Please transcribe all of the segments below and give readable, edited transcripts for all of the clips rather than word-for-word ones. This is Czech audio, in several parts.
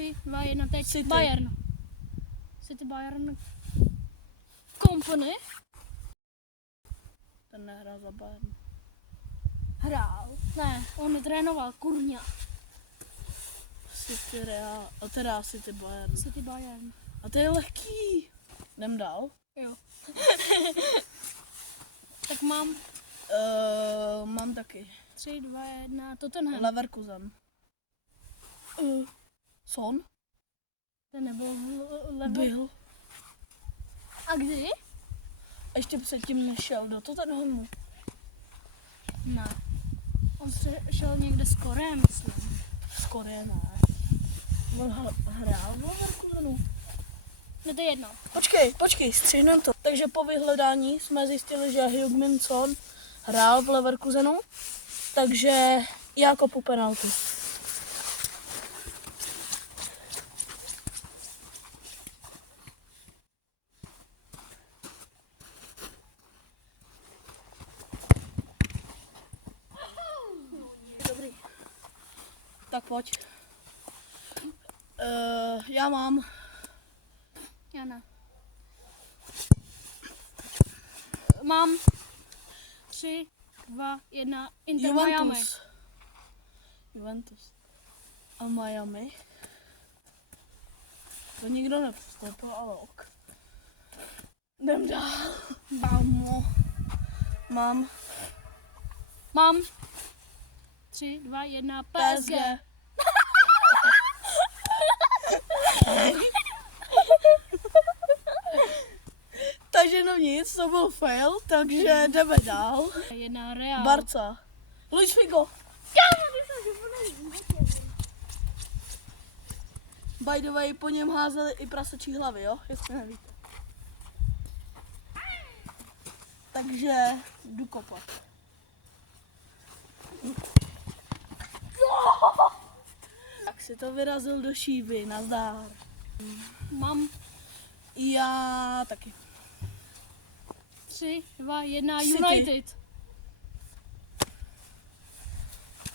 3, 2, 1, teď. City. Bayern. City, Bayern. Kompany. Ten nehrál za Bayern. Hrál. Ne, on netrénoval, kurňa. City Real, a teda City Bayern. City, Bayern. A to je lehký. Jdem dál. Jo. Tak mám Mám taky. 3, 2, 1, Tottenham. Leverkusen. Son? Ten nebyl Byl. A kdy? Ještě předtím nešel do Tottenhamu. Ne. On šel někde s Korem, myslím. Skoro ne. On hrál v Leverkusenu. No to je jedno. Počkej, střihnem to. Takže po vyhledání jsme zjistili, že Heung-min Son hrál v Leverkusenu, takže já kopu penaltu. Dobrý. Tak pojď. Já mám. Já ne. Mám 3, 2, 1, Inter Miami. Juventus. A Miami. To nikdo nepostupil, ale ok. Jdem dál. Mám 3, 2, 1, PSG. Takže no nic, to byl fail, takže jdeme dál. 1 Real. Barca. Luis Figo. By the way, po něm házeli i prasečí hlavy, jo? Jestli nevíte. Takže jdu kopat. Tak si to vyrazil do šíby, nazdár. Mám Já taky. 3, 2, 1, City. United.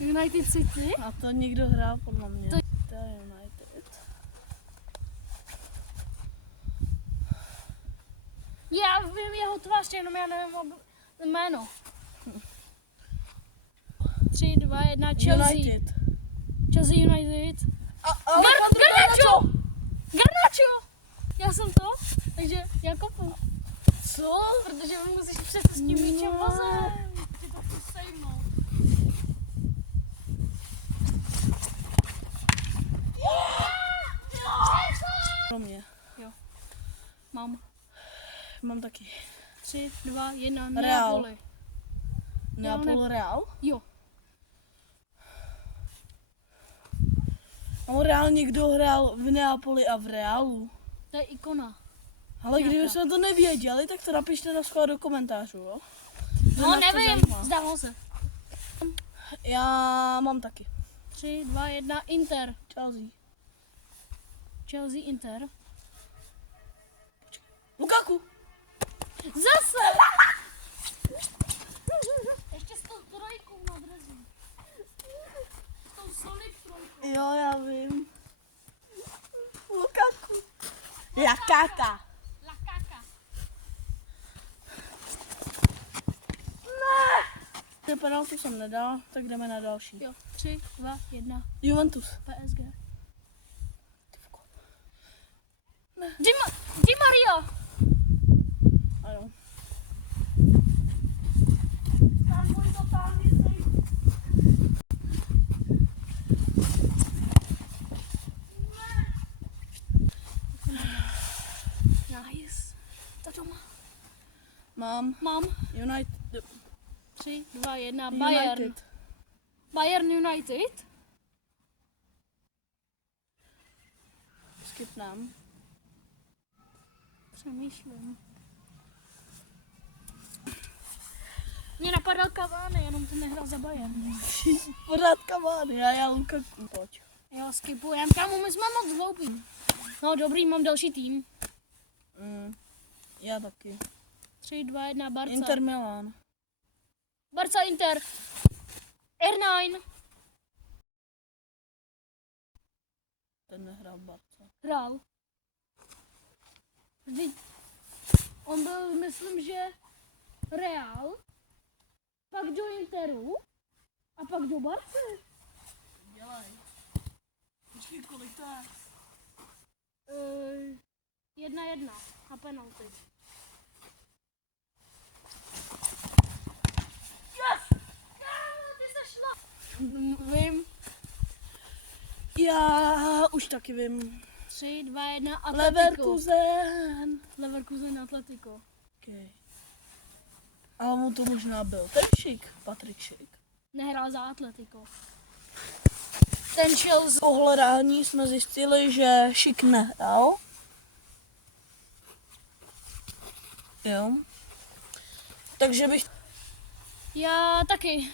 United City. A to někdo hrál podle mě. To- To je United. Já vím jeho tvář, jenom já nevím jméno. 3, 2, 1, Chelsea. United. Chelsea United. Ale Garnacho! Garnacho! Já jsem to, takže já kopu. co? Protože mi musíš přece s tím míčem vozet. Ti to chci sejmout. Pro mě. Mám taky. 3, 2, 1, Real. Neapoli. Neapol Real? Jo. No Real někdo hrál v Neapoli a v Realu. To je ikona. Ale Nějaká. kdyby jsme to nevěděli, tak to napište na schvál do komentářů, jo? Že No nás to nevím, zajímá. zdálo se. Já mám taky. 3, 2, 1, Inter. Chelsea. Chelsea, Inter. Lukaku. Zase! Ještě s tou trojkou na drezu. S tou Sonic trojkou. Jo, já vím. Lukaku. Jakáka. La Kaka. Ne. Penaltu jsem nedal, tak jdeme na další. Jo, 3, 2, 1, Juventus. PSG. Ne. Di Maria. Ano. Nice. To doma. Mám Mám United. 3, 2, 1, Bayern. United. Bayern United. Skipnám. Přemýšlím. Mě napadal Cavani, jenom ten nehrál za Bayern. Pořád Cavani a já Lukaku. Pojď. Jo, skipujem. Kámo, my jsme moc hloupí. No dobrý, mám další tým. Já taky. 3, 2, 1, Barca. Inter Milan. Barca, Inter. R9. Ten nehrál v Barce. Hrál. Vždyť on byl, myslím, že Real, pak do Interu a pak do Barce. Dělej. Počkej, kolik to je? 1-1 a penalty. Yes! Kámo, ty se šla! Vím. Já už taky vím. 3, 2, 1 Atletico. Leverkusen. Leverkusen Atletico. Okay. Ale mu to možná byl. Ten Šik, Patrik Šik. Nehrál za Atletico. Ten šel z ohledání, jsme zjistili, že Šik nehrál. Jo. Takže bych... Já taky.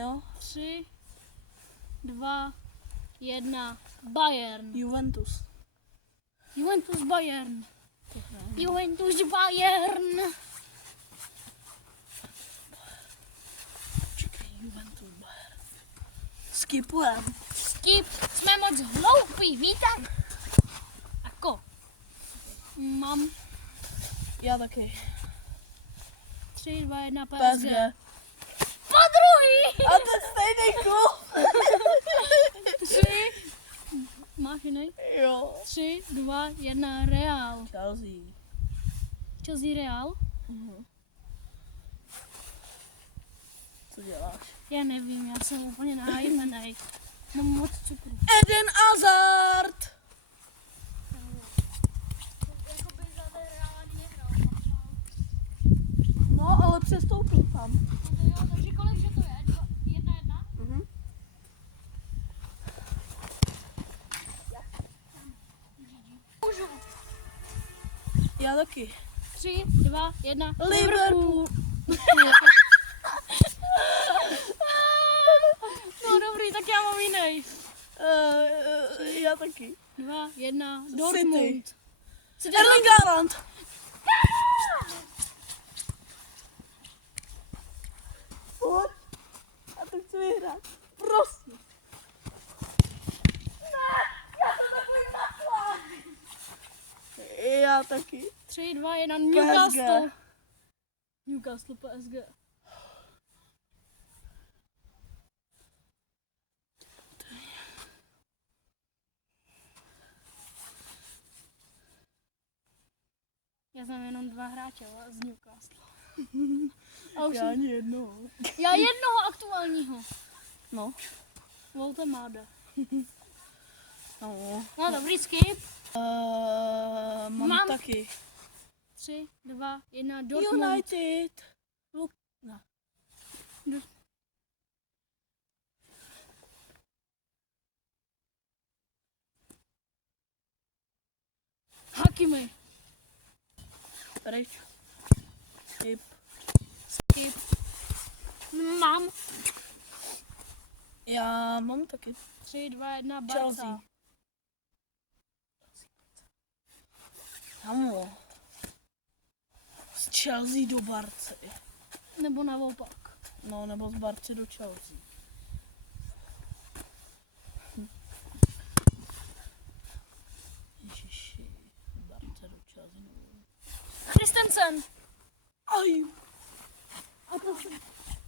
Jo. 3, 2, 1 Bayern. Juventus. Juventus Bayern. Juventus Bayern. Čekaj, Juventus Bayern. Skipujem. Skip, jsme moc hloupí, víte? Ako? Mám Já taky. 3, 2, 1 PSG. PSG. Po druhý! A ten stejný klub. 3, máš jiný? Jo. 3, 2, 1 Real. Chelsea. Chelsea Real? Co děláš? Já nevím, já jsem úplně nahájený. Mám moc cukru. Eden Hazard. Jakoby za ten Real ani nehrál. No, ale přestoupil tam. No to jo, takže kolik že to je? 1-1? Můžu. Já taky. 3, 2, 1 Liverpool. No dobrý, tak já mám jiný. Já taky. 2, 1 Dortmund. City. Erling Haaland. Pojď. Já to chci vyhrát. Prosím. Ne, já to nebudu nakládat. Já taky. 3, 2, 1 Newcastle. PSG. Newcastle PSG. Já znám jenom 2 hráče z Newcastle. A už Já ani jednoho. já jednoho aktuálního. No. Voltemáda. No. No dobrý, skip. Mám taky. 3, 2, 1 Dortmund. United. Ne. Hakimi. Pryč. Skip. Skip. Mám. Já mám taky. 3, 2, 1 Barca. Chelsea. Amo. Z Chelsea do Barcy. Nebo naopak. No, nebo z Barcy do Chelsea. Ježiši, z Barce do Chelsea. Christensen. Aj.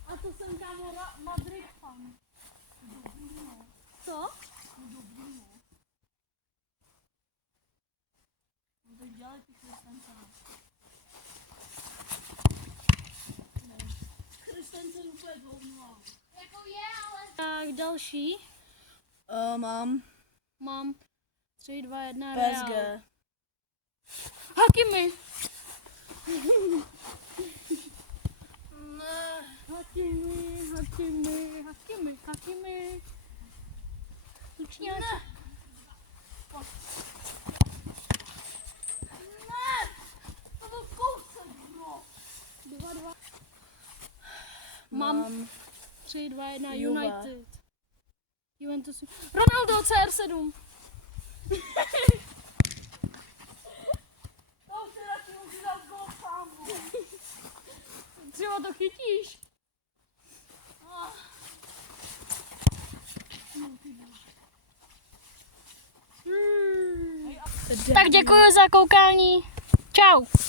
A to jsem kámo Madrid fan. Co? Tak dělej ty Christensena. Christensen úplně dlouho. Jako je, ale... Tak další. Mám 3, 2, 1 PSG. Real. Hakimi. Ne. Hakimi. Tučňák. Ne. To byl kousek, bro. 2, 2. Mám 3, 2, 1 Juve. United. Juventus. Ronaldo CR7. To už se radši můžu dát gol sám. Třeba to chytíš. Tak děkuji za koukání. Čau.